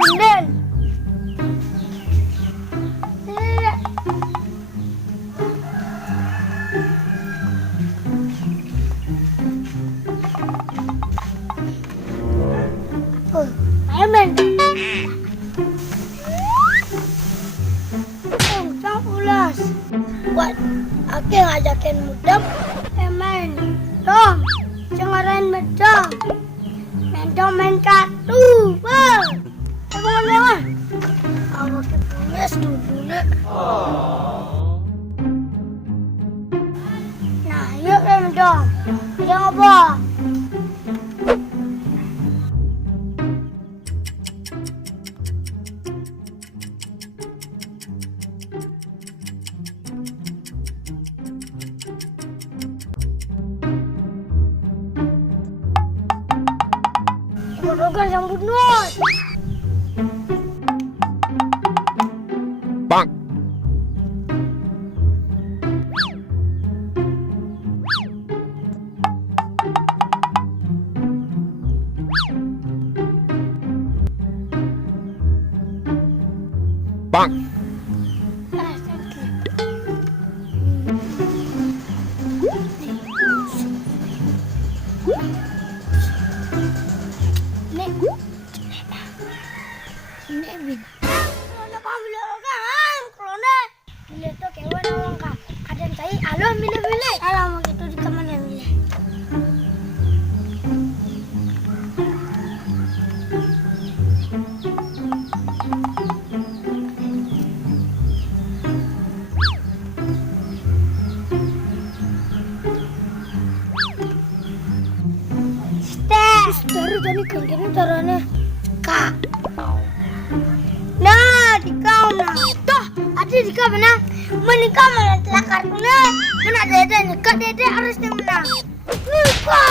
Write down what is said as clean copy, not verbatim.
Gundel. Ayo men. Cang ulas. Buat aku ngajakin mudam. Main dong. Cengaran medang. Main dong main kartu. Bang. Abang lewat. Awak punya dulu. Nah, yuk main dong. Jangan apa? Rogan sambut nus. Bang. Bang. Jadi kengkini caranya kak. Nah, dikau nah. Tuh, ada dikau benar. Menikah malah telah kartunya. Mana dede, dekat dede harus yang menang. Lupa.